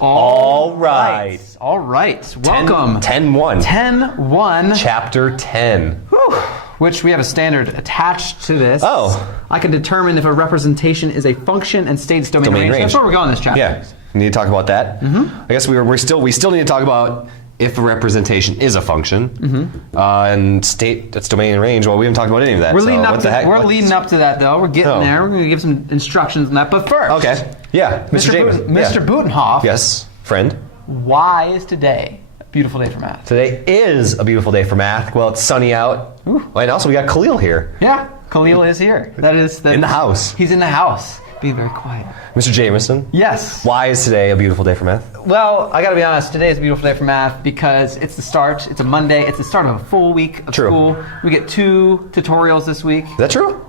All right. All right. Welcome. 10-1. 10-1. Chapter 10. Whew. Which we have a standard attached to this. Oh. I can determine if a representation is a function and states domain range. That's where we're going this chapter. Yeah. We need to talk about that. Mm-hmm. I guess we still need to talk about if a representation is a function and state that's domain and range. Well, we haven't talked about any of that. We're leading up to that, though. We're getting there. We're going to give some instructions on that. But first, okay. Yeah, Mr. Jameson. Mr. Butenhoff. Yes, friend. Why is today a beautiful day for math? Today is a beautiful day for math. Well, it's sunny out. Ooh. And also we got Khalil here. Yeah, Khalil is here. That is in the house. He's in the house. Be very quiet. Mr. Jameson. Yes. Why is today a beautiful day for math? Well, I got to be honest. Today is a beautiful day for math because it's the start. It's a Monday. It's the start of a full week of school. We get 2 tutorials this week. Is that true?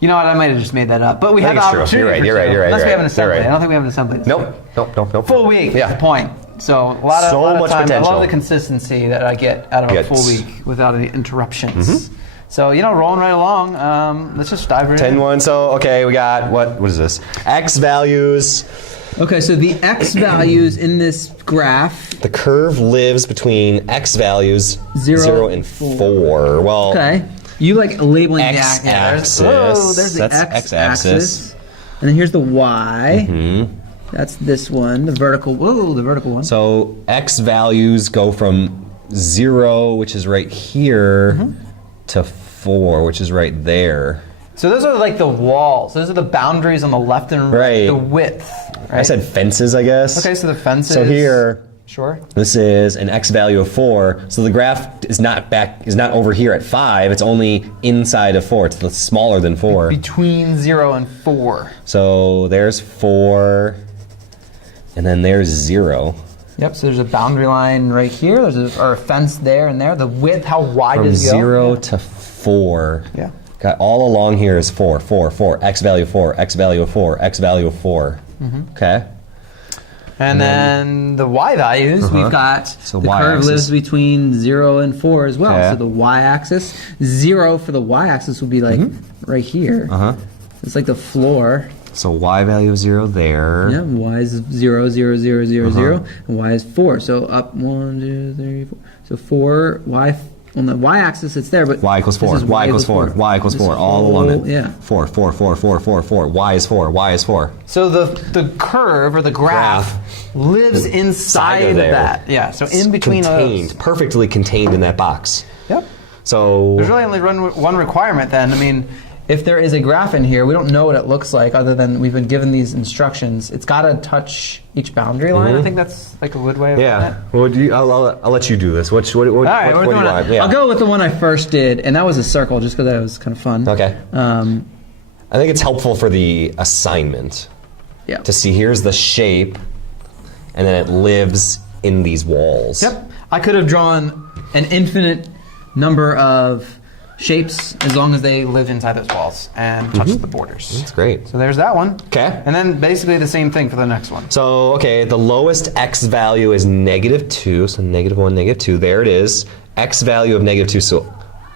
You know what? I might have just made that up. But we have the opportunity. You're right. Unless we have an assembly. I don't think we have an assembly this week. Nope. Full week. Yeah. That's the point. So a lot of time. Potential. I love the consistency that I get out of a full week without any interruptions. So, rolling right along, let's just dive right in. 10-1, so, okay, we got, what is this? X values. Okay, so the X values in this graph. The curve lives between X values 0 and 4. Well, okay. You like labeling X-axis. the axis. Oh, there's the X-axis. And then here's the Y. That's this one, the vertical. Whoa, the vertical one. So X values go from 0, which is right here, to 4, which is right there. So those are like the walls. Those are the boundaries on the left and right. The width. Right? I said fences, I guess. Okay, so the fences. So here, sure. This is an X value of 4. So the graph is not over here at 5. It's only inside of 4. It's smaller than 4. Between 0 and 4. So there's 4, and then there's 0. Yep, so there's a boundary line right here. There's a fence there and there. The width, how wide does it go? From 0 to 4. Yeah. Got all along here is 4, 4, 4, X value of 4, X value of 4, X value of 4. Okay. And then the Y values, we've got the curve lives between 0 and 4 as well. So the Y-axis, 0 for the Y-axis would be like right here. It's like the floor. So Y value of 0 there. Yeah, Y is 0, 0, 0, 0, 0, and Y is 4. So up 1, 2, 3, 4. So 4, Y, on the Y-axis it's there, but Y equals 4, Y equals 4, Y equals 4, all along it. Yeah. 4, 4, 4, 4, 4, 4, Y is 4, Y is 4. So the curve, or the graph lives inside of that. Yeah, so in between those. Perfectly contained in that box. Yep. So there's really only one requirement then. I mean, if there is a graph in here, we don't know what it looks like other than we've been given these instructions. It's got to touch each boundary line. I think that's like a good way of doing it. Well, I'll let you do this. What do you want? I'll go with the one I first did, and that was a circle just because that was kind of fun. Okay. I think it's helpful for the assignment to see here's the shape, and then it lives in these walls. Yep. I could have drawn an infinite number of shapes as long as they live inside those walls and touch the borders. That's great. So there's that one. Okay. And then basically the same thing for the next one. So, okay, the lowest X value is -2, so -1, -2. There it is. X value of -2. So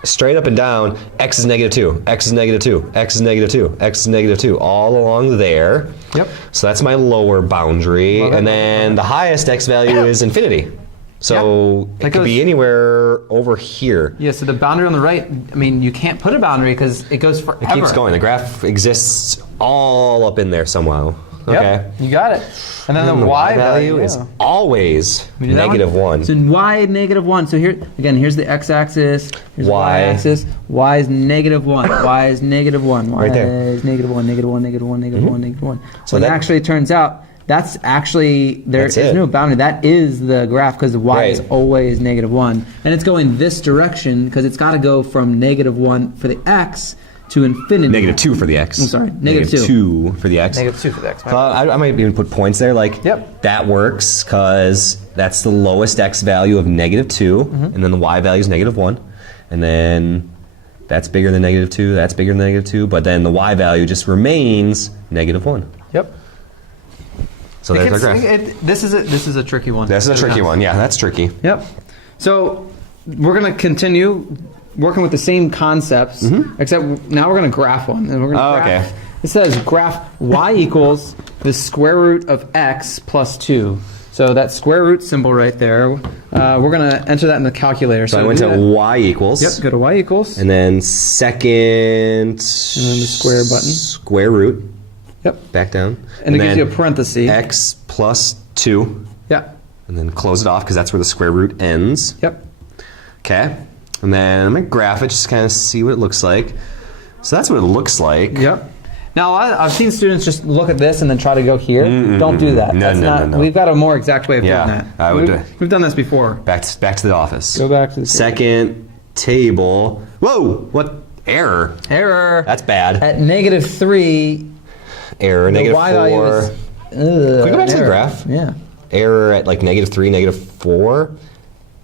straight up and down, X is -2, X is -2, X is -2, X is -2, all along there. Yep. So that's my lower boundary. And then the highest X value is infinity. So it could be anywhere over here. Yeah, so the boundary on the right, I mean, you can't put a boundary because it goes forever. It keeps going. The graph exists all up in there somehow. Okay. Yep, you got it. And then the Y value is always -1. So Y -1. So here, again, here's the X-axis. Here's the Y-axis. Y is -1. Y is -1. Y right there. is -1, -1, -1, -1, -1. So that actually turns out that's actually, there is no boundary. That is the graph because Y is always -1. And it's going this direction because it's got to go from -1 for the X to infinity. -2 for the X. I'm sorry, -2 for the X. -2 for the X. I might even put points there. Like, that works because that's the lowest X value of -2, and then the Y value is -1. And then that's bigger than -2, that's bigger than -2, but then the Y value just remains -1. Yep. So there's our graph. This is a tricky one. This is a tricky one. Yeah, that's tricky. Yep. So we're going to continue working with the same concepts, except now we're going to graph one. And we're going to graph. It says graph y equals the square root of x plus 2. So that square root symbol right there, we're going to enter that in the calculator. So I went to y equals. Yep, go to y equals. And then second. And then the square button. Square root. Yep. Back down. And it gives you a parenthesis. X plus 2. Yeah. And then close it off because that's where the square root ends. Yep. Okay. And then I'm going to graph it just to kind of see what it looks like. So that's what it looks like. Yep. Now, I've seen students just look at this and then try to go here. Don't do that. No. We've got a more exact way of doing that. I would We've done this before. Back to the office. Go back to the second table. Whoa! What? Error. Error. That's bad. At -3. Error. The -4. y value is, Can we go back to the graph? Yeah. Error at like -3, -4.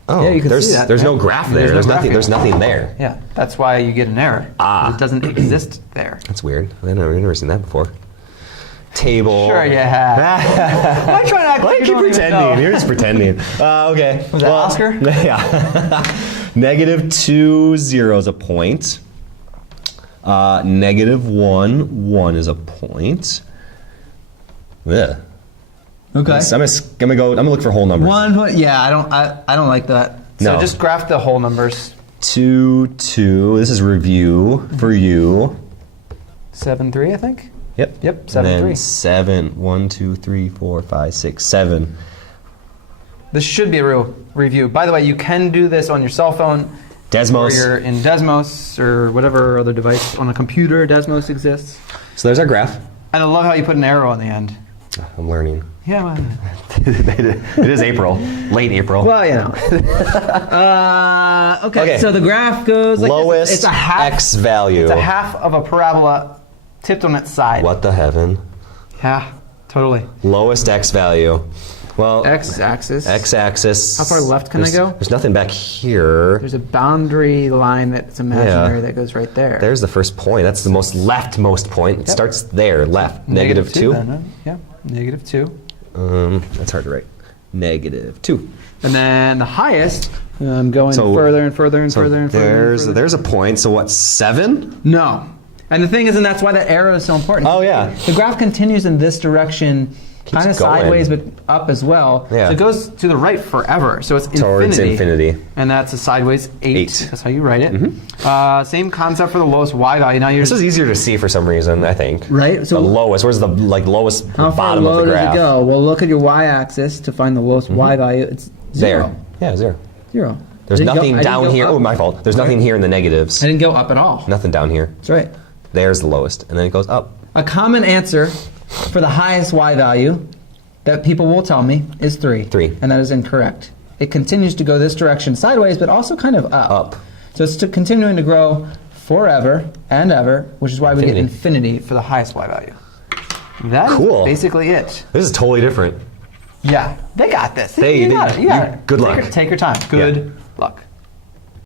Oh, Yeah, you can see that. There's no graph there. There's nothing there. Yeah, that's why you get an error. It doesn't exist there. That's weird. I've never seen that before. Table. Sure you have. Why try to act Why like you you keep don't even pretending? know? You're just pretending. Okay. Was that Oscar? Yeah. -2, 0 is a point. -1 is a point. Yeah. Okay. I'm gonna look for whole numbers. 1 point. Yeah, I don't like that. So No. just graph the whole numbers. 2, 2. This is review for you. 7-3, I think. Yep. Yep. 7-3. And then 7. 1, 2, 3, 4, 5, 6, 7. This should be a real review. By the way, you can do this on your cell phone. Desmos. Or you're in Desmos or whatever other device on a computer. Desmos exists. So there's our graph. And I love how you put an arrow on the end. I'm learning. Yeah, well, It is April. Late April. well, you know. Okay, so the graph goes like lowest this. It's a half, x value. It's a half of a parabola tipped on its side. What the heaven? Yeah, totally. Lowest x value. Well, X-axis. X-axis. How far left can I go? There's nothing back here. There's a boundary line that's imaginary that goes right there. There's the first point. That's the most leftmost point. It starts there, left. -2. Then, huh? Yeah, -2. That's hard to write. -2. And then the highest, I'm going further and further and further and further. There's a point. So what, 7? No. And the thing is, and that's why that arrow is so important. Oh, yeah. The graph continues in this direction, kind of going. sideways, but up as well. Yeah. So it goes to the right forever. So it's Towards infinity. And that's a sideways 8. That's how you write it. Same concept for the lowest y value. Now This is easier to see for some reason, I think. Right. So the lowest. Where's the lowest how far bottom low of the does graph? it go? Well, look at your y-axis to find the lowest y value. It's 0. There. Yeah, 0. 0. There's I didn't nothing go down here. up. Oh, my fault. There's nothing here in the negatives. I didn't go up at all. Nothing down here. That's right. There's the lowest, and then it goes up. A common answer for the highest y value that people will tell me is 3. 3. And that is incorrect. It continues to go this direction sideways, but also kind of up. Up. So it's continuing to grow forever and ever, which is why we get infinity for the highest y value. That is basically it. This is totally different. Yeah, they got this. You got it. You got it. Good luck. Take your time. Good luck.